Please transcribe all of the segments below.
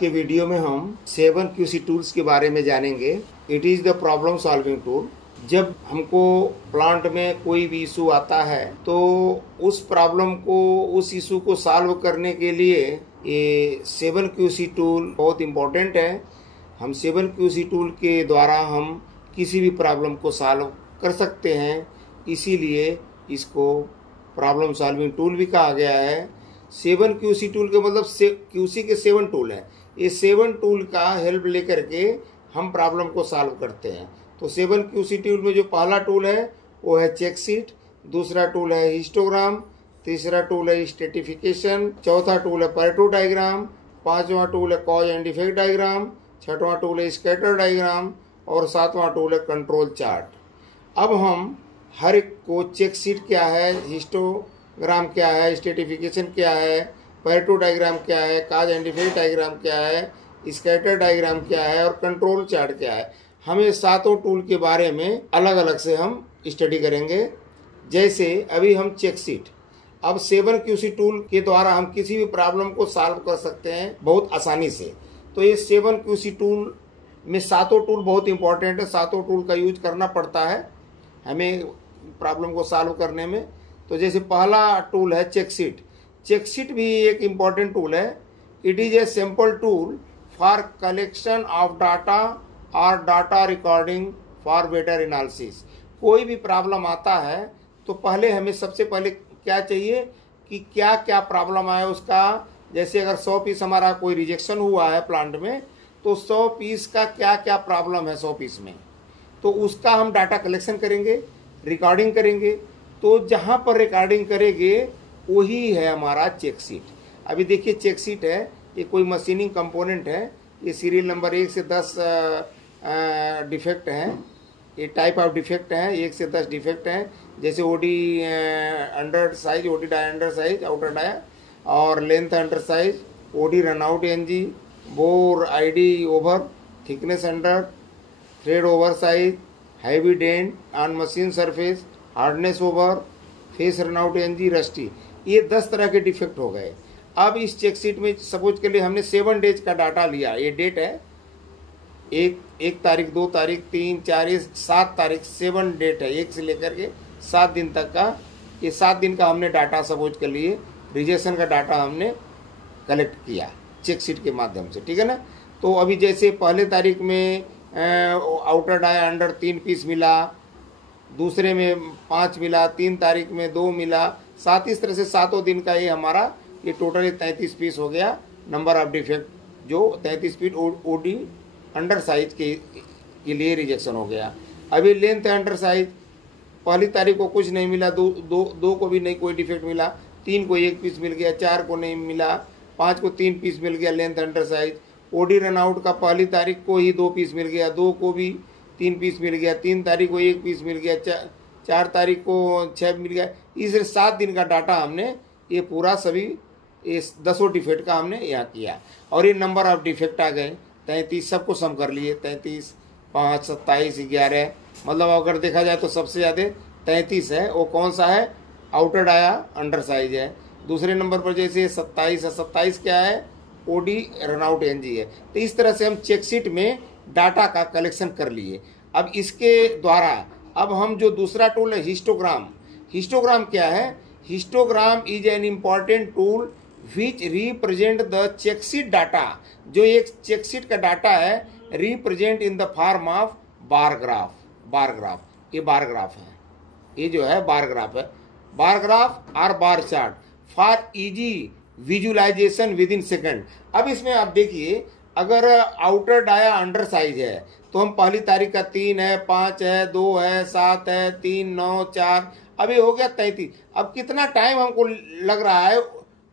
के वीडियो में हम 7 QC टूल्स के बारे में जानेंगे। It is the problem solving tool. जब हमको प्लांट में कोई भी इशू आता है तो उस प्रॉब्लम को, उस इशू को सॉल्व करने के लिए ये 7 QC टूल बहुत इम्पोर्टेंट है। हम 7 QC टूल के द्वारा हम किसी भी प्रॉब्लम को सॉल्व कर सकते हैं, इसीलिए इसको प्रॉब्लम सॉल्विंग टूल भी कहा गया है। 7 QC टूल के मतलब QC के 7 टूल हैं। ये 7 टूल का हेल्प लेकर के हम प्रॉब्लम को सॉल्व करते हैं। तो 7 QC टूल में जो पहला टूल है वो है चेक शीट, दूसरा टूल है हिस्टोग्राम, तीसरा टूल है स्ट्रेटिफिकेशन, चौथा टूल है पेरेटो डायग्राम, पांचवा टूल है कॉज एंड इफेक्ट डायग्राम, छठवां टूल है स्कैटर डायग्राम और सातवां टूल है कंट्रोल चार्ट। अब हम हर एक को चेक शीट क्या है, हिस्टोग्राम क्या है, स्ट्रेटिफिकेशन क्या है, पेरेटो डायग्राम क्या है, कॉज एंड इफेक्ट डायग्राम क्या है, स्कैटर डायग्राम क्या है और कंट्रोल चार्ट क्या है, हमें सातों टूल के बारे में अलग अलग से हम स्टडी करेंगे। जैसे अभी हम चेक शीट, अब 7 QC टूल के द्वारा हम किसी भी प्रॉब्लम को सॉल्व कर सकते हैं बहुत आसानी से। तो ये 7 QC टूल में सातों टूल बहुत इंपॉर्टेंट है, सातों टूल का यूज करना पड़ता है हमें प्रॉब्लम को सॉल्व करने में। तो जैसे पहला टूल है चेक शीट। चेक शीट भी एक इम्पॉर्टेंट टूल है। It is a simple tool for collection of data और data recording for better analysis. कोई भी प्रॉब्लम आता है तो पहले हमें सबसे पहले क्या चाहिए कि क्या क्या प्रॉब्लम आया उसका। जैसे अगर 100 पीस हमारा कोई रिजेक्शन हुआ है प्लांट में, तो 100 पीस का क्या क्या प्रॉब्लम है 100 पीस में, तो उसका हम डाटा कलेक्शन करेंगे, रिकॉर्डिंग करेंगे। तो जहाँ पर रिकॉर्डिंग करेंगे वही है हमारा चेक शीट। अभी देखिए चेक शीट है, ये कोई मशीनिंग कंपोनेंट है। ये सीरियल नंबर 1 से 10 डिफेक्ट हैं, ये टाइप ऑफ डिफेक्ट हैं, 1 से 10 डिफेक्ट हैं। जैसे OD under size, OD dia under size, outer dia, और length under size, OD run out NG, bore ID over, thickness under, thread over size, heavy dent on machine surface, hardness over, face run out NG, rusty. ये 10 तरह के defect हो गए। अब इस check sheet में suppose के लिए हमने 7 डेज का डाटा लिया। ये डेट है, एक तारीख, 2 तारीख, 3, 4, 7 तारीख, 7 डेट है, 1 से लेकर के 7 दिन तक का। ये 7 दिन का हमने डाटा सपोज के लिए रिजेक्शन का डाटा हमने कलेक्ट किया चेक शीट के माध्यम से, ठीक है ना। तो अभी जैसे पहले तारीख में आउटर डाया अंडर 3 पीस मिला, दूसरे में 5 मिला, 3 तारीख में 2 मिला, 7, इस तरह से 7 दिन का ये हमारा ये टोटल 33 पीस हो गया। नंबर ऑफ डिफेक्ट जो 33 पीस ओडी अंडर साइज के लिए रिजेक्शन हो गया। अभी लेंथ अंडर साइज, पहली तारीख को कुछ नहीं मिला, दो को भी नहीं कोई डिफेक्ट मिला, 3 को 1 पीस मिल गया, 4 को नहीं मिला, 5 को 3 पीस मिल गया length under size. OD run out का पहली तारीख को ही 2 पीस मिल गया, 2 को भी 3 पीस मिल गया, 3 तारीख को 1 पीस मिल गया, 4 तारीख को 6 मिल गया। इस 7 दिन का डाटा हमने ये पूरा सभी इस 10 डिफेक्ट का हमने यहाँ किया। और ये नंबर ऑफ डिफेक्ट आ गए 33, सबको सम कर लिए, 33, 5, 27, 11, मतलब अगर देखा जाए तो सबसे ज़्यादा 33 है। वो कौन सा है, आउटर डाया अंडर साइज है। दूसरे नंबर पर जैसे 27 है, 27 क्या है, ओडी रनआउट एनजी है। तो इस तरह से हम चेक शीट में डाटा का कलेक्शन कर लिए। अब इसके द्वारा अब हम जो दूसरा टूल है हिस्टोग्राम। हिस्टोग्राम क्या है, histogram is an important tool which represent the check sheet data. जो एक चेक शीट का डाटा है represent in the form of bar graph. Bar graph, ये बार ग्राफ है, ये जो है बार ग्राफ है। बार ग्राफ और bar chart for easy visualisation within second. अब इसमें आप देखिए, अगर आउटर डाया अंडर साइज है तो हम पहली तारीख का 3 है, 5 है, 2 है, 7 है, 3, 9, 4, अभी हो गया 33। अब कितना टाइम हमको लग रहा है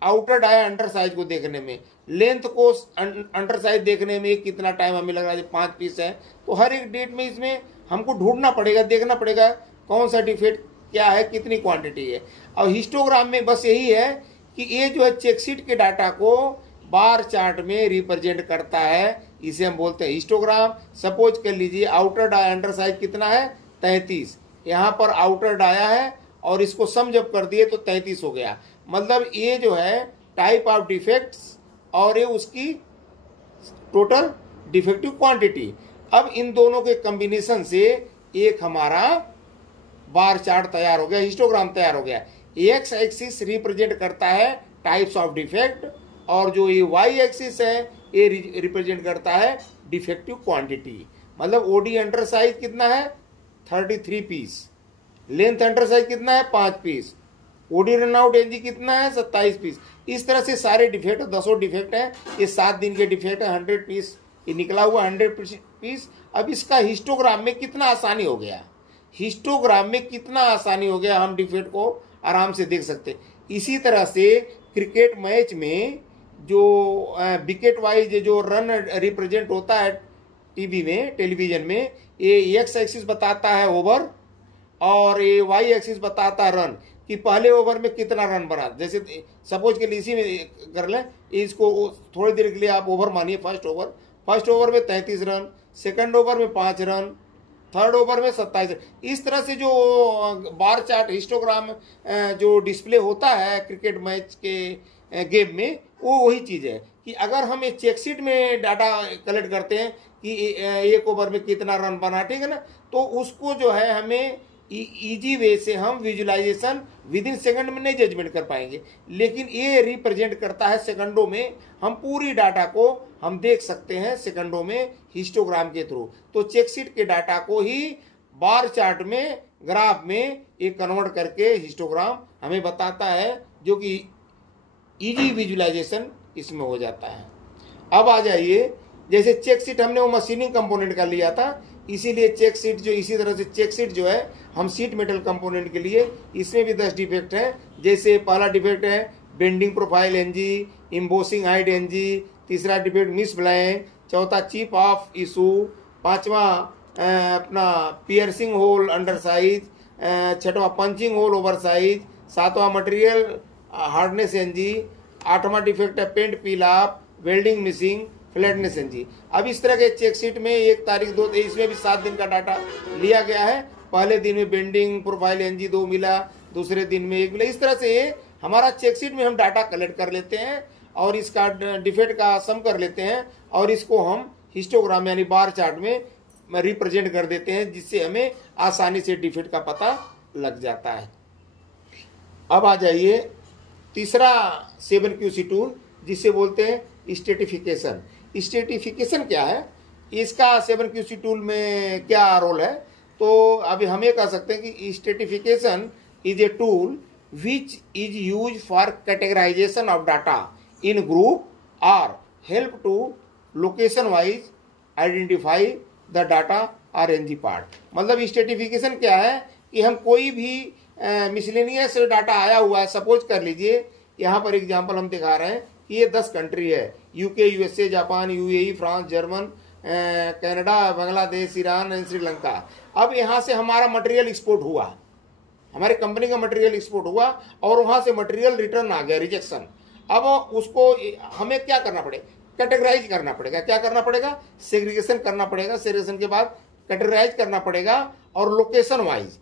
आउटर डाया अंडर साइज को देखने में, लेंथ को अंडर साइज देखने में कितना टाइम हमें लग रहा है। 5 पीस है तो हर एक डेट में इसमें हमको ढूंढना पड़ेगा, देखना पड़ेगा कौन सा डिफेक्ट क्या है, कितनी क्वांटिटी है। और हिस्टोग्राम में बस यही है कि ये जो है चेक शीट के डाटा को बार चार्ट में रिप्रेजेंट करता है, इसे हम बोलते हैं हिस्टोग्राम। सपोज कर लीजिए आउटर डाया अंडर साइज कितना है, 33, यहाँ पर आउटर डाया है और इसको सम जब कर दिए तो 33 हो गया। मतलब ये जो है टाइप ऑफ डिफेक्ट्स और ये उसकी टोटल डिफेक्टिव क्वांटिटी। अब इन दोनों के कॉम्बिनेशन से एक हमारा बार चार्ट तैयार हो गया, हिस्टोग्राम तैयार हो गया। एक्स एक्सिस रिप्रेजेंट करता है टाइप्स ऑफ डिफेक्ट और जो ये वाई एक्सिस है ये रिप्रेजेंट करता है डिफेक्टिव क्वांटिटी। मतलब ओडी अंडर साइज कितना है 33 पीस, लेंथ अंडर साइज कितना है 5 piece, OD run out NG कितना है 27 पीस। इस तरह से सारे डिफेक्ट 10 डिफेक्ट हैं, ये 7 दिन के डिफेक्ट है, 100 पीस ये निकला हुआ 100 पीस। अब इसका हिस्टोग्राम में कितना आसानी हो गया, हिस्टोग्राम में कितना आसानी हो गया, हम डिफेक्ट को आराम से देख सकते हैं। इसी तरह से क्रिकेट मैच में जो विकेट वाइज जो रन रिप्रेजेंट होता है टीवी में, टेलीविजन में, ये एक्स एक्सिस बताता है ओवर और ये वाई एक्सिस बताता है रन, कि पहले ओवर में कितना रन बना। जैसे सपोज के लिए इसी में कर लें, इसको थोड़ी देर के लिए आप ओवर मानिए। फर्स्ट ओवर में 33 रन, सेकंड ओवर में 5 रन, थर्ड ओवर में 27 रन। इस तरह से जो बार चार्ट हिस्टोग्राम जो डिस्प्ले होता है क्रिकेट मैच के गेम में, वो वही चीज़ है कि अगर हम एक चेकशीट में डाटा कलेक्ट करते हैं कि एक ओवर में कितना रन बना, ठीक है ना, तो उसको जो है हमें इजी वे से हम विजुलाइजेशन विद इन सेकंड में नहीं जजमेंट कर पाएंगे, लेकिन ये रिप्रेजेंट करता है सेकंडों में। हम पूरी डाटा को हम देख सकते हैं सेकंडों में हिस्टोग्राम के थ्रू। तो चेकशीट के डाटा को ही बार चार्ट में, ग्राफ में एक कन्वर्ट करके हिस्टोग्राम हमें बताता है, जो कि इजी विजुलाइजेशन इसमें हो जाता है। अब आ जाइए, जैसे चेकशीट हमने वो मशीनिंग कंपोनेंट का लिया था, इसीलिए चेक शीट जो इसी तरह से चेक शीट जो है हम सीट मेटल कंपोनेंट के लिए, इसमें भी 10 डिफेक्ट हैं। जैसे पहला डिफेक्ट है bending profile NG, embossing height NG, तीसरा डिफेक्ट मिस ब्लैंक, चौथा चिप ऑफ इशू, पांचवा अपना पियर्सिंग होल अंडर साइज, छठवां पंचिंग होल ओवर साइज, सातवां मटेरियल हार्डनेस एनजी, आठवां डिफेक्ट है paint peel off, welding missing, flatness NG. अब इस तरह के चेक शीट में 1 तारीख 2, इसमें भी 7 दिन का डाटा लिया गया है। पहले दिन में बेंडिंग प्रोफाइल एनजी 2 मिला, दूसरे दिन में 1 मिला। इस तरह से हमारा चेक शीट में हम डाटा कलेक्ट कर लेते हैं और इसका डिफेक्ट का सम कर लेते हैं और इसको हम हिस्टोग्राम यानी बार चार्ट में रिप्रेजेंट कर देते हैं, जिससे हमें आसानी से डिफेक्ट का पता लग जाता है। अब आ जाइए तीसरा 7QC टूल, जिसे बोलते हैं स्टेटिफिकेशन। स्टेटिफिकेशन क्या है, इसका 7QC टूल में क्या रोल है? तो अभी हम ये कह सकते हैं कि stratification is a tool which is use for categorization of data in group और help to location wise identify the data और एनजी पार्ट। मतलब स्टेटिफिकेशन क्या है कि हम कोई भी मिसलेनियस डाटा आया हुआ है, सपोज कर लीजिए यहाँ पर एग्जांपल हम दिखा रहे हैं कि ये 10 कंट्री है, UK, USA, Japan, UAE, France, German, Canada, Bangladesh, Iran and Sri Lanka. अब यहाँ से हमारा मटेरियल एक्सपोर्ट हुआ, हमारे कंपनी का मटेरियल एक्सपोर्ट हुआ और वहाँ से मटेरियल रिटर्न आ गया, रिजेक्शन। अब उसको हमें क्या करना पड़ेगा? कैटेगराइज करना पड़ेगा। क्या करना पड़ेगा? सेग्रीगेशन करना पड़ेगा। सेग्रीगेशन के बाद कैटेगराइज करना पड़ेगा और लोकेशन वाइज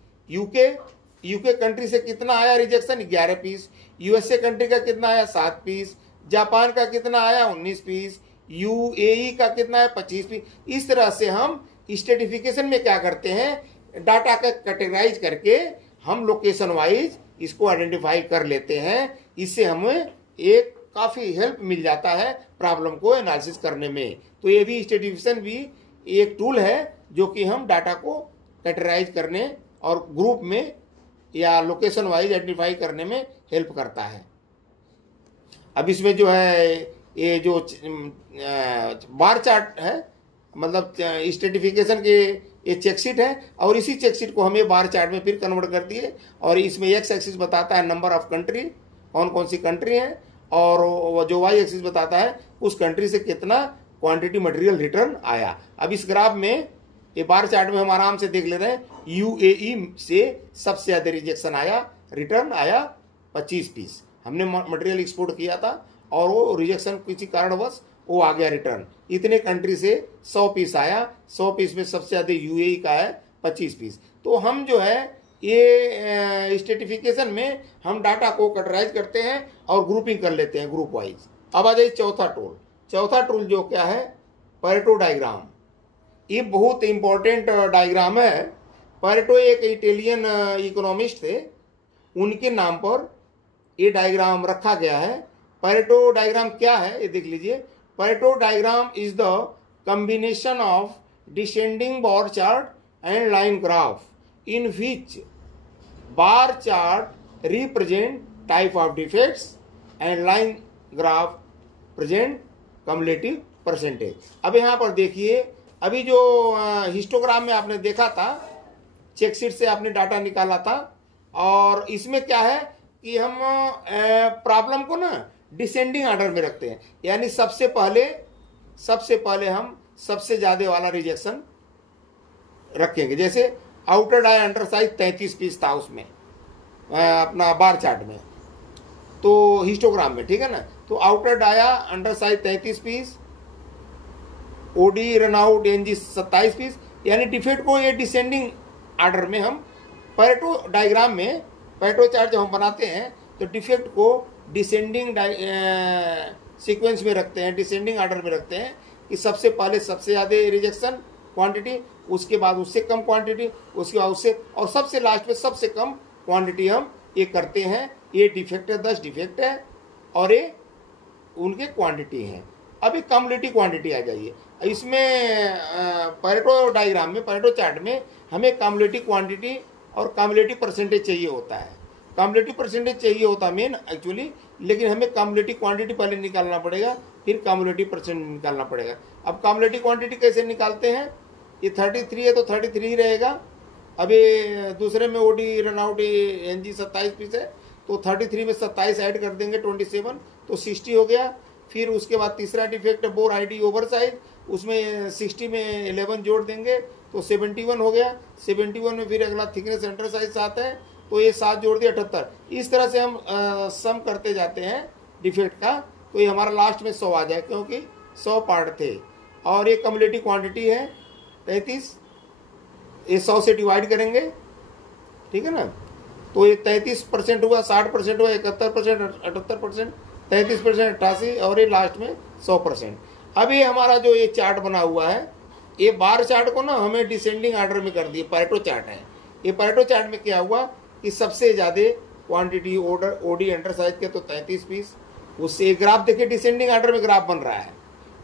यूके कंट्री से कितना आया रिजेक्शन 11 पीस, यूएसए कंट्री का कितना आया 7 पीस, जापान का कितना आया 19 पीस, यूएई का कितना है 25 पीस। इस तरह से हम स्टेटिफिकेशन में क्या करते हैं, डाटा का कैटेगराइज करके हम लोकेशन वाइज इसको आइडेंटिफाई कर लेते हैं। इससे हमें एक काफी हेल्प मिल जाता है प्रॉब्लम को एनालिसिस करने में। तो ये भी स्टेटिफिकेशन भी एक टूल है जो कि हम डाटा को कैटेगराइज करने और ग्रुप में या लोकेशन वाइज आइडेंटिफाई करने में हेल्प करता है। अब इसमें जो है ये जो बार चार्ट है, मतलब स्टेटिफिकेशन के ये चेकशीट है और इसी चेकशीट को हमें बार चार्ट में फिर कन्वर्ट कर दिए और इसमें एक्स एक्सिस बताता है नंबर ऑफ कंट्री, कौन कौन सी कंट्री है, और जो वाई एक्सिस बताता है उस कंट्री से कितना क्वांटिटी मटेरियल रिटर्न आया। अब इस ग्राफ में ये बार चार्ट में हम आराम से देख ले रहे हैं, यूएई से सबसे ज्यादा रिजेक्शन आया, रिटर्न आया 25 पीस। हमने मटेरियल एक्सपोर्ट किया था और वो रिजेक्शन किसी कारणवश वो आ गया रिटर्न। इतने कंट्री से 100 पीस आया, 100 पीस में सबसे ज्यादा यूएई का है 25 पीस। तो हम जो है ये स्टेटिफिकेशन में हम डाटा को कैटेगराइज करते हैं और ग्रुपिंग कर लेते हैं ग्रुप वाइज। अब आ जाइए चौथा टूल जो क्या है, पैरेटो डायग्राम, ये बहुत इंपॉर्टेंट डायग्राम है। पैरेटो एक इटालियन इकोनॉमिस्ट थे, उनके नाम पर ये डायग्राम रखा गया है। पैरेटो डायग्राम क्या है ये देख लीजिए। Pareto diagram is the combination of descending bar chart and line graph in which bar chart represent type of defects and line graph present cumulative percentage. अब यहाँ पर देखिए, अभी जो हिस्टोग्राम में आपने देखा था, चेकशीट से आपने डाटा निकाला था, और इसमें क्या है कि हम प्रॉब्लम को ना डिसेंडिंग ऑर्डर में रखते हैं, यानी सबसे पहले हम सबसे ज्यादा वाला रिजेक्शन रखेंगे। जैसे outer dia under size 33 piece था उसमें अपना बार चार्ट में, तो हिस्टोग्राम में, ठीक है ना। तो outer dia under size 33 piece, OD run out NG 27 piece, यानी डिफेक्ट को ये डिसेंडिंग ऑर्डर में हम पैरेटो डायग्राम में, पैरेटो चार्ट जब हम बनाते हैं तो डिफेक्ट को डिसेंडिंग सीक्वेंस में रखते हैं, डिसेंडिंग ऑर्डर में रखते हैं कि सबसे पहले सबसे ज़्यादा रिजेक्शन क्वांटिटी, उसके बाद उससे कम क्वांटिटी, उसके बाद उससे, और सबसे लास्ट में सबसे कम क्वांटिटी हम ये करते हैं। ये डिफेक्ट है, 10 डिफेक्ट है और ये उनके क्वांटिटी हैं। अभी कम्युलेटिव क्वांटिटी आ जाइए। इसमें पैरेटो डायग्राम में, पैरेटो चार्ट में हमें कम्युलेटिव क्वांटिटी और कम्युलेटिव परसेंटेज चाहिए होता है। कम्युलेटिव परसेंटेज चाहिए होता है मेन एक्चुअली, लेकिन हमें कम्युलेटिव क्वांटिटी पहले निकालना पड़ेगा, फिर कम्युलेटिव परसेंटेज निकालना पड़ेगा। अब कम्युलेटिव क्वांटिटी कैसे निकालते हैं? ये 33 है तो 33 रहेगा। अभी दूसरे में ओडी रनआउट एनजी 27 पीस है, तो 33 में 27 ऐड कर देंगे 27, तो 60 हो गया। फिर उसके बाद तीसरा defect bore ID over size, उसमें 60 में 11 जोड़ देंगे तो 71 हो गया। 71 में फिर अगला थिकनेस अंडर साइज आता है, तो ये 7 जोड़ दिया 78। इस तरह से हम सम करते जाते हैं डिफेक्ट का, तो ये हमारा लास्ट में 100 आ जाए, क्योंकि 100 पार्ट थे। और ये कम्युलेटिव क्वांटिटी है 33, ये 100 से डिवाइड करेंगे, ठीक है ना। तो ये 33% हुआ, 60% हुआ, 71%, 78%, 33%, 88, और ये लास्ट में 100%। अब ये हमारा जो ये चार्ट बना हुआ है, ये बार चार्ट को ना हमें डिसेंडिंग ऑर्डर में कर दिए। पैरेटो चार्ट है ये। पैरेटो चार्ट में क्या हुआ कि सबसे ज्यादा क्वांटिटी ओडी अंडर साइज के तो 33 पीस, उससे ग्राफ देखिए डिसेंडिंग ऑर्डर में ग्राफ बन रहा है,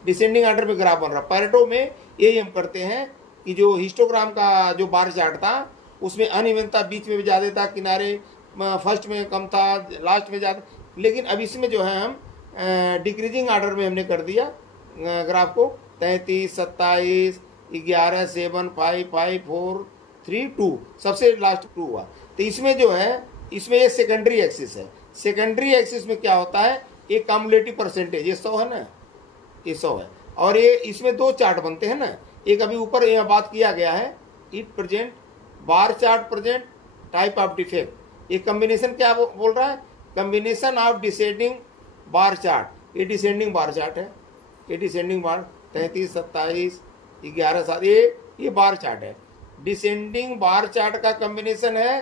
डिसेंडिंग ऑर्डर में ग्राफ बन रहा है। पैरेटो में यही हम करते हैं कि जो हिस्टोग्राम का जो बार चार्ट था उसमें अनियमितता बीच में भी ज़्यादा था, किनारे फर्स्ट में कम था, लास्ट में ज़्यादा। लेकिन अब इसमें जो है हम डिक्रीजिंग ऑर्डर में हमने कर दिया ग्राफ को, 33, 27, 11, 7, 5, 5, 4, 3, 2, सबसे लास्ट 2 हुआ। तो इसमें जो है, इसमें ये सेकेंडरी एक्सिस है। सेकेंडरी एक्सिस में क्या होता है, ये कम्युलेटिव परसेंटेज, ये 100 है ना, ये 100 है। और ये इसमें 2 चार्ट बनते हैं ना, एक अभी ऊपर यहाँ बात किया गया है, it present bar chart present type of defect. ये कॉम्बिनेशन क्या बोल रहा है, combination of descending bar chart. ये डिसेंडिंग बार चार्ट है, ये डिसेंडिंग बार 33, 27, 11, 7, ये बार चार्ट है। डिसेंडिंग बार चार्ट का कॉम्बिनेशन है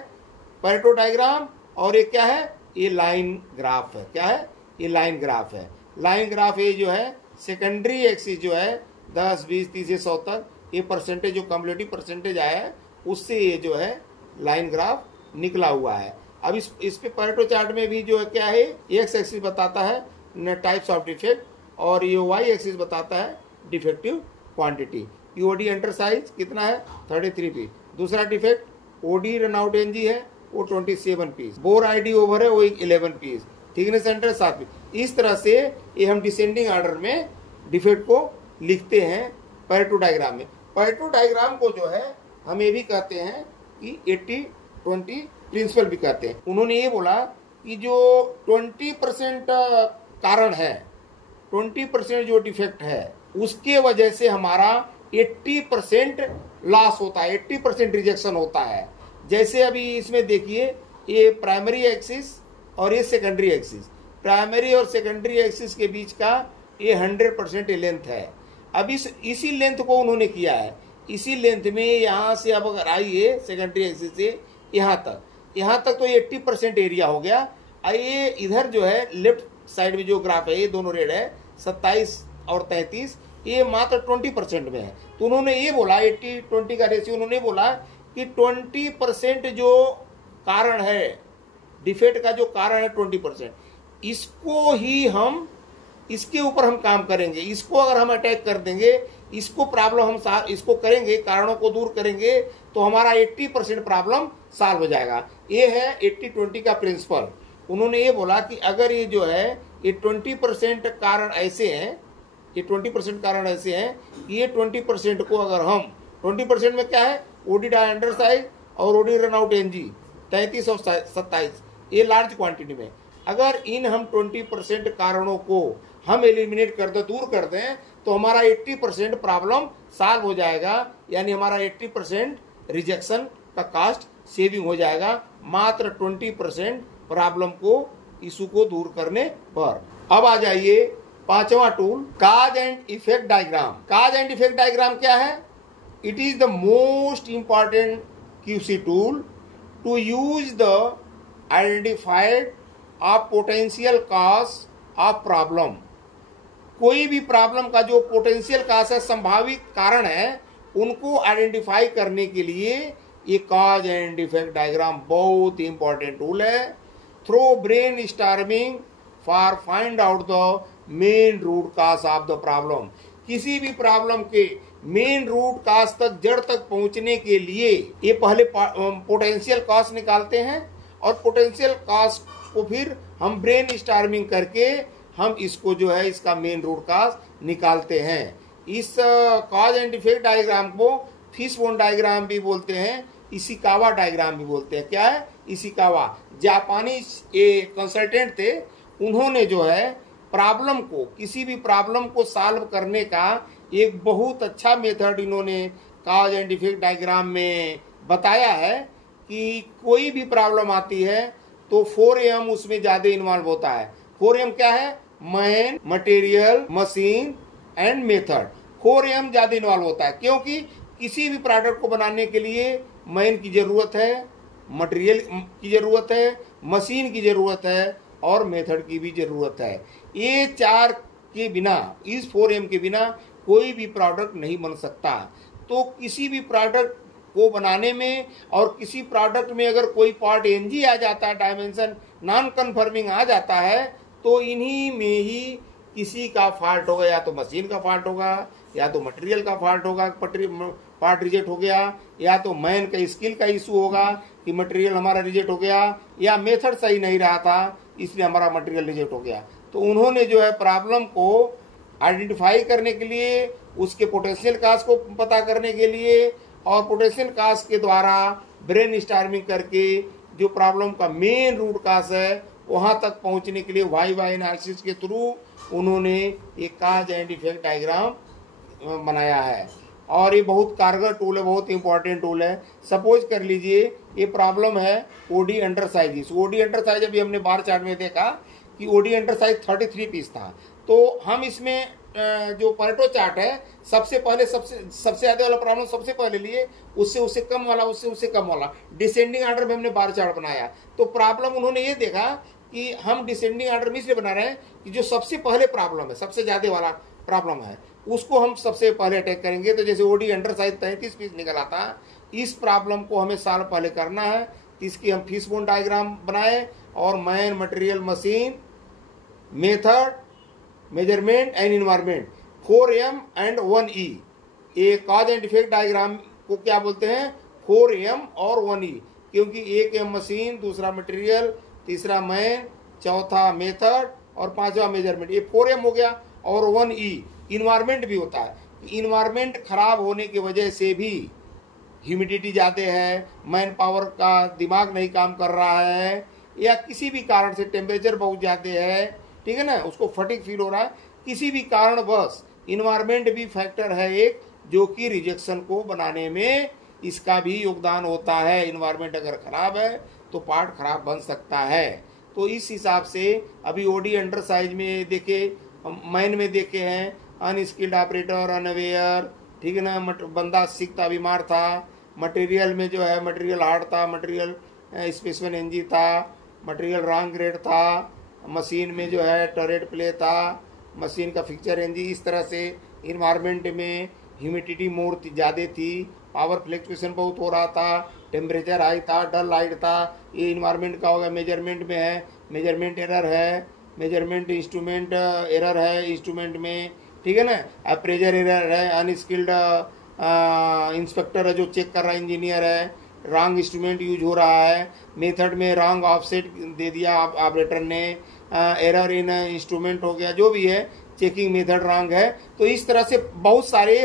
पैरेटो डायग्राम, और ये क्या है, ये लाइन ग्राफ है। क्या है, ये लाइन ग्राफ है। लाइन ग्राफ ये जो है सेकेंडरी एक्सिस जो है 10, 20, 30 से 100 तक, ये परसेंटेज जो कम्युलेटिव परसेंटेज आया है उससे ये जो है लाइन ग्राफ निकला हुआ है। अब इस पे पैरेटो चार्ट में भी जो है क्या है, एक्स एक्सिस बताता है टाइप्स ऑफ डिफेक्ट, और ये वाई एक्सिस बताता है defective quantity. OD under size कितना है, 33 पीस। दूसरा डिफेक्ट ओडी रनआउट एनजी है, वो 27 पीस। बोर आईडी ओवर है, वो 11 पीस। Thickness under 7 piece. इस तरह से ये हम डिसेंडिंग ऑर्डर में डिफेक्ट को लिखते हैं पैरेटो डायग्राम में। पैरेटो डायग्राम को जो है हम ये भी कहते हैं कि 80-20 प्रिंसिपल भी कहते हैं। उन्होंने ये बोला कि जो 20% कारण है, 20% जो डिफेक्ट है, उसके वजह से हमारा 80% लॉस होता है, 80% रिजेक्शन होता है। जैसे अभी इसमें देखिए, ये प्राइमरी एक्सिस और ये सेकेंडरी एक्सिस, प्राइमरी और सेकेंडरी एक्सिस के बीच का ये 100% लेंथ है। अब इसी लेंथ को उन्होंने किया है। इसी लेंथ में यहाँ से अब अगर आइए सेकेंडरी एक्सिस से यहाँ तक तो 80% एरिया हो गया। ये इधर जो है लेफ्ट साइड में जो ग्राफ है, ये दोनों रेड है, 27 और 33, ये मात्र 20% में है। तो उन्होंने ये बोला 80-20 का रेशियो, उन्होंने बोला कि 20% जो कारण है, डिफेक्ट का जो कारण है 20%, इसको ही हम, इसके ऊपर हम काम करेंगे। इसको अगर हम अटैक कर देंगे, इसको प्रॉब्लम हम इसको करेंगे, कारणों को दूर करेंगे, तो हमारा 80% प्रॉब्लम सॉल्व हो जाएगा। ये है 80-20 का प्रिंसिपल। उन्होंने ये बोला कि अगर ये जो है ये 20% कारण ऐसे हैं, ये 20% कारण ऐसे हैं, ये 20% को अगर हम 20% में क्या है, ओडी डाई अंडरसाइज और ओडी रन आउट एनजी 33 और 27, ये लार्ज क्वांटिटी में, अगर इन हम 20% कारणों को हम एलिमिनेट कर दें, दूर कर दें, तो हमारा 80% प्रॉब्लम सॉल्व हो जाएगा। यानी हमारा 80% रिजेक्शन का कॉस्ट सेविंग हो जाएगा मात्र 20% प्रॉब्लम को, इशू को दूर करने पर। अब आ जाइए पांचवा tool, cause and effect diagram. Cause and effect diagram क्या है? It is the most important QC tool to use the identified of potential cause of problem. कोई भी प्रॉब्लम का जो पोटेंशियल कॉज है, संभावित कारण है, उनको आइडेंटिफाई करने के लिए ये काज एंड इफेक्ट डायग्राम बहुत इंपॉर्टेंट टूल है। Through brainstorming for find out the main root cause of the problem. किसी भी प्रॉब्लम के मेन रूट कॉज तक, जड़ तक पहुंचने के लिए ये पहले पोटेंशियल कॉज निकालते हैं, और पोटेंशियल कॉज को फिर हम ब्रेन स्टॉर्मिंग करके हम इसको जो है इसका मेन रूट कॉज निकालते हैं। इस कॉज एंड इफेक्ट डायग्राम को फिशबोन डायग्राम भी बोलते हैं, इशिकावा डायग्राम भी बोलते हैं। क्या है? इशिकावा जापानी ये कंसल्टेंट थे, उन्होंने जो है प्रॉब्लम को, किसी भी प्रॉब्लम को सॉल्व करने का एक बहुत अच्छा मेथड इन्होंने कॉज एंड इफेक्ट डायग्राम में बताया है कि कोई भी प्रॉब्लम आती है तो 4M उसमें ज्यादा इन्वॉल्व होता है। 4M क्या है? Man, material, machine and method. 4M ज्यादा इन्वॉल्व होता है, क्योंकि किसी भी प्रोडक्ट को बनाने के लिए मैन की जरूरत है, मटेरियल की जरूरत है, मशीन की जरूरत है और मेथड की भी जरूरत है। ये चार के बिना, इस 4M के बिना कोई भी प्रोडक्ट नहीं बन सकता। तो किसी भी प्रोडक्ट को बनाने में, और किसी प्रोडक्ट में अगर कोई पार्ट एनजी आ जाता है, डायमेंशन नॉन कन्फर्मिंग आ जाता है, तो इन्हीं में ही किसी का फॉल्ट होगा। या तो मशीन का फॉल्ट होगा, या तो मटेरियल का फॉल्ट होगा, पार्ट रिजेक्ट हो गया, या तो मैन का स्किल का इशू होगा कि मटेरियल हमारा रिजेक्ट हो गया, या मेथड सही नहीं रहा था इसलिए हमारा मटेरियल रिजेक्ट हो गया। तो उन्होंने जो है प्रॉब्लम को आइडेंटिफाई करने के लिए, उसके पोटेंशियल कॉज को पता करने के लिए, और पोटेंशियल कॉज के द्वारा ब्रेन स्टॉर्मिंग करके जो प्रॉब्लम का मेन रूट कॉज है वहां तक पहुंचने के लिए वाई एनालिसिस के थ्रू उन्होंने एक काज एंड इफेक्ट डायग्राम बनाया है। और ये बहुत कारगर टूल है, बहुत इंपॉर्टेंट टूल है। सपोज कर लीजिए ये प्रॉब्लम है OD under size. OD under size अभी हमने बार चार्ट में देखा कि ओडी अंडर साइज 33 पीस था। तो हम इसमें जो परेटो चार्ट है, सबसे पहले सबसे ज्यादा वाला प्रॉब्लम सबसे पहले लिए, उससे कम वाला, उससे कम वाला, डिसेंडिंग ऑर्डर में हमने बार चार्ट बनाया। तो प्रॉब्लम उन्होंने ये देखा कि हम डिसेंडिंग ऑर्डर में इसलिए बना रहे हैं कि जो सबसे पहले प्रॉब्लम है, सबसे ज्यादा वाला प्रॉब्लम है, उसको हम सबसे पहले अटैक करेंगे। तो जैसे ओडी अंडर साइज 33 पीस निकला था, इस प्रॉब्लम को हमें साल पहले करना है। इसकी हम फिशबोन डायग्राम बनाए, और man, material, machine, method, measurement and environment, 4M and 1E। ये कॉज एंड इफेक्ट डायग्राम को क्या बोलते हैं? 4M और 1E, क्योंकि एक M मशीन, दूसरा मटेरियल, तीसरा मैन, चौथा मेथड और पांचवा मेजरमेंट। ये 4M हो गया। और 1E इन्वायरमेंट भी होता है। इन्वायरमेंट खराब होने की वजह से भी, ह्यूमिडिटी ज़्यादा है, मैन पावर का दिमाग नहीं काम कर रहा है, या किसी भी कारण से टेम्परेचर बहुत ज़्यादा है, ठीक है ना, उसको फटीग फील हो रहा है, किसी भी कारण बस इन्वायरमेंट भी फैक्टर है एक, जो कि रिजेक्शन को बनाने में इसका भी योगदान होता है। इन्वायरमेंट अगर खराब है तो पार्ट खराब बन सकता है। तो इस हिसाब से अभी ओडी अंडर साइज में देखे, मैन में देखे हैं अनस्किल्ड ऑपरेटर, अनअवेयर, ठीक है ना, बंदा सिक था, बीमार था। मटेरियल में जो है मटेरियल हार्ड था, मटेरियल स्पेसिफिक एनजी था, मटेरियल रॉन्ग ग्रेड था। मशीन में जो है टरेट प्ले था, मशीन का फीचर रेंज इस तरह से, इन्वायरमेंट में ह्यूमिडिटी मोर ज़्यादा थी, पावर फ्लक्चुएशन बहुत हो रहा था, टेम्परेचर हाई था, डल लाइट था, ये इन्वायरमेंट का होगा। मेजरमेंट में है, मेजरमेंट एरर है, मेजरमेंट इंस्ट्रूमेंट एरर है इंस्ट्रूमेंट में, ठीक है ना। अप्रेजर एरर है, अनस्किल्ड इंस्पेक्टर है जो चेक कर रहा है, इंजीनियर है, रॉन्ग इंस्ट्रूमेंट यूज हो रहा है, मेथड में रॉन्ग ऑफसेट दे दिया ऑपरेटर ने, एरर इन इंस्ट्रूमेंट हो गया, जो भी है, चेकिंग मेथड रॉन्ग है। तो इस तरह से बहुत सारे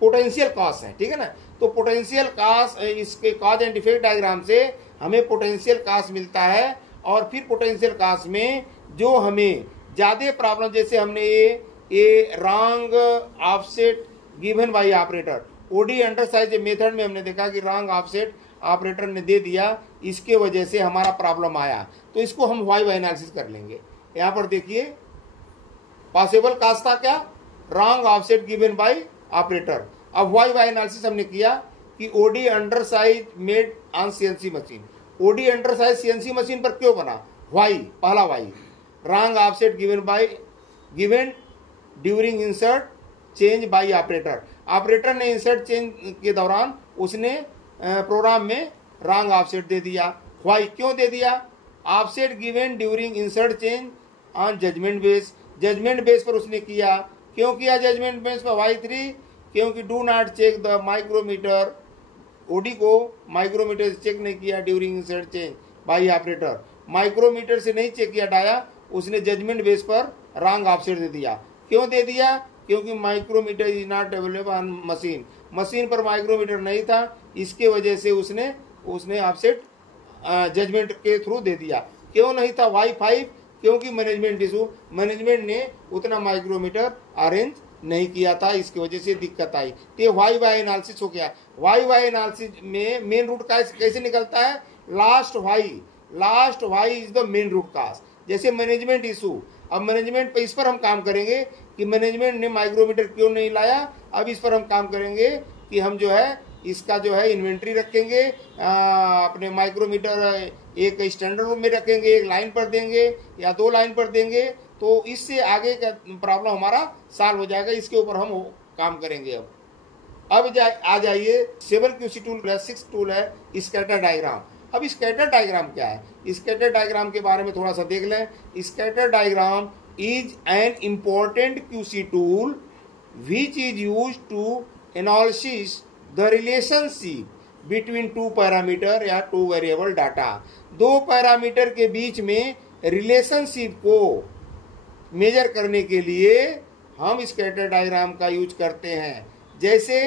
पोटेंशियल कॉज हैं, ठीक है ना। तो पोटेंशियल कॉज, इसके कॉज एंड इफेक्ट डायग्राम से हमें पोटेंशियल कॉज मिलता है, और फिर पोटेंशियल कॉज में जो हमें ज़्यादा प्रॉब्लम, जैसे हमने ये wrong offset given by operator, OD undersize method में हमने देखा कि रॉन्ग ऑफसेट ऑपरेटर ने दे दिया, इसके वजह से हमारा प्रॉब्लम आया। तो इसको हम वाई वाई एनालिसिस कर लेंगे। यहाँ पर देखिए पॉसिबल कॉज था क्या, wrong offset given by operator. अब वाई वाई एनालिसिस हमने किया कि OD undersize made on CNC machine. OD undersize CNC machine पर क्यों बना, वाई, पहला why, wrong offset given during insert change by operator. Operator ने इंसर्ट चेंज के दौरान उसने प्रोग्राम में रॉन्ग ऑफसेट दे दिया। वाई, क्यों दे दिया, offset given during insert change on judgement base. Judgement base पर उसने किया, क्यों किया जजमेंट बेस पर, वाई 3, क्योंकि do not check the micrometer, OD को माइक्रोमीटर से चेक नहीं किया during insert change by operator. Micrometer से नहीं चेक किया डाया, उसने जजमेंट बेस पर रॉन्ग ऑफसेट दे दिया। क्यों दे दिया, क्योंकि micrometer is not available on machine, machine पर माइक्रोमीटर नहीं था, इसके वजह से उसने ऑफसेट जजमेंट के थ्रू दे दिया। क्यों नहीं था वाई 5, क्योंकि मैनेजमेंट इशू, मैनेजमेंट ने उतना माइक्रोमीटर अरेंज नहीं किया था, इसकी वजह से दिक्कत आई। तो ये वाई वाई एनालिसिस हो गया। वाई वाई एनालिसिस में मेन रूट कैसे निकलता है, last why is the main root cause. जैसे मैनेजमेंट इशू, अब मैनेजमेंट पे इस पर हम काम करेंगे कि मैनेजमेंट ने माइक्रोमीटर क्यों नहीं लाया। अब इस पर हम काम करेंगे कि हम जो है इसका जो है इन्वेंट्री रखेंगे, अपने माइक्रोमीटर एक स्टैंडर्ड रूम में रखेंगे, एक लाइन पर देंगे या 2 लाइन पर देंगे, तो इससे आगे का प्रॉब्लम हमारा सॉल्व हो जाएगा। इसके ऊपर हम काम करेंगे। अब आ जाइए 7QC टूल है, 6 टूल है स्कैटर डायग्राम। अब स्कैटर डायग्राम क्या है, स्कैटर डायग्राम के बारे में थोड़ा सा देख लें। Scatter diagram is an important QC tool which is use to analysis the relationship between 2 parameter या 2 वेरिएबल डाटा। 2 पैरामीटर के बीच में रिलेशनशिप को मेजर करने के लिए हम स्कैटर डायग्राम का यूज करते हैं। जैसे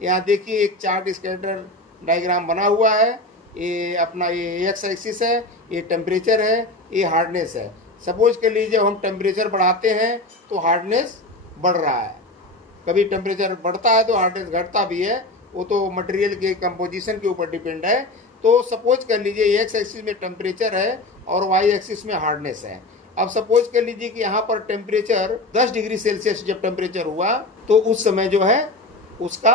यहाँ देखिए एक चार्ट स्कैटर डायग्राम बना हुआ है, ये अपना ये एक्स एक्सिस है, ये टेम्परेचर है, ये हार्डनेस है। सपोज कर लीजिए हम टेम्परेचर बढ़ाते हैं तो हार्डनेस बढ़ रहा है, कभी टेम्परेचर बढ़ता है तो हार्डनेस घटता भी है, वो तो मटेरियल के कंपोजिशन के ऊपर डिपेंड है। तो सपोज कर लीजिए एक्स एक्सिस में टेम्परेचर है और वाई एक्सिस में हार्डनेस है। अब सपोज कर लीजिए कि यहाँ पर टेम्परेचर 10 डिग्री सेल्सियस जब टेम्परेचर हुआ तो उस समय जो है उसका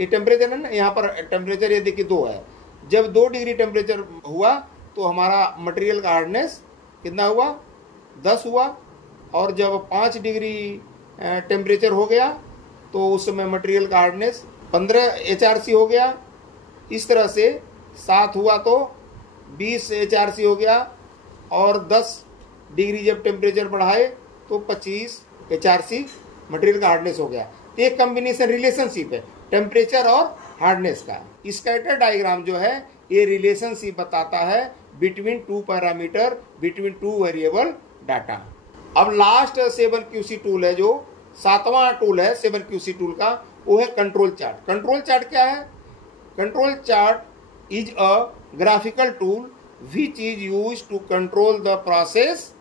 ये टेम्परेचर है ना, यहाँ पर टेम्परेचर ये देखिए 2 है। जब 2 डिग्री टेम्परेचर हुआ तो हमारा मटेरियल का हार्डनेस कितना हुआ, 10 हुआ। और जब 5 डिग्री टेम्परेचर हो गया तो उस समय मटेरियल का हार्डनेस 15 HRC हो गया। इस तरह से 7 हुआ तो 20 HRC हो गया, और 10 डिग्री जब टेम्परेचर बढ़ाए तो 25 HRC मटेरियल का हार्डनेस हो गया। तो एक कॉम्बिनेशन रिलेशनशिप है टेम्परेचर और हार्डनेस का। स्कैटर डायग्राम जो है ये रिलेशनशिप बताता है between 2 parameter, between 2 variable data. अब लास्ट 7QC टूल है, जो 7वां टूल है 7QC टूल का, वो है कंट्रोल चार्ट। कंट्रोल चार्ट क्या है, control chart is a graphical tool which is use to control the process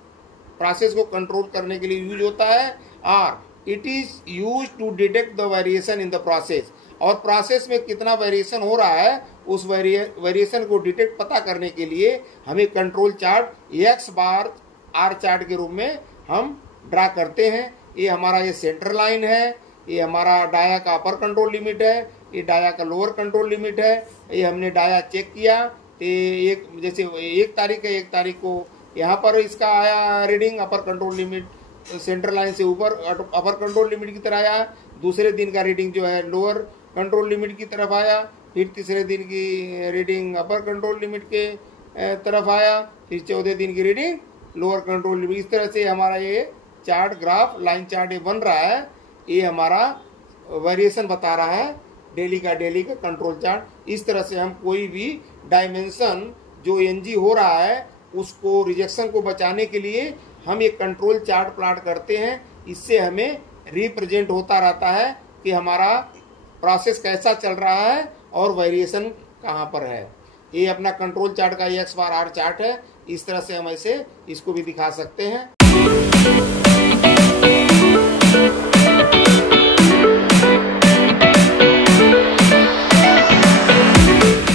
को कंट्रोल करने के लिए यूज होता है। और it is use to detect the variation in the process, और प्रोसेस में कितना वेरिएशन हो रहा है उस वेरिएशन को डिटेक्ट पता करने के लिए हमें control chart X bar R chart के रूप में हम ड्रा करते हैं। ये हमारा ये सेंटर लाइन है, ये हमारा डाया का अपर कंट्रोल लिमिट है, ये डाया का लोअर कंट्रोल लिमिट है। ये हमने डाया चेक किया तो जैसे 1 तारीख है, 1 तारीख को यहाँ पर इसका आया reading upper control limit central line से ऊपर अपर कंट्रोल लिमिट की तरफ आया, दूसरे दिन का रीडिंग जो है लोअर कंट्रोल लिमिट की तरफ आया, फिर तीसरे दिन की रीडिंग अपर कंट्रोल लिमिट के तरफ आया, फिर चौथे दिन की रीडिंग लोअर कंट्रोल लिमिट। इस तरह से हमारा ये चार्ट ग्राफ लाइन चार्ट ये बन रहा है। ये हमारा वेरिएशन बता रहा है डेली का कंट्रोल चार्ट। इस तरह से हम कोई भी डायमेंशन जो एनजी हो रहा है उसको रिजेक्शन को बचाने के लिए हम एक कंट्रोल चार्ट प्लॉट करते हैं। इससे हमें रिप्रेजेंट होता रहता है कि हमारा प्रोसेस कैसा चल रहा है और वेरिएशन कहाँ पर है। ये अपना कंट्रोल चार्ट का एक्स बार आर चार्ट है। इस तरह से हम ऐसे इसको भी दिखा सकते हैं।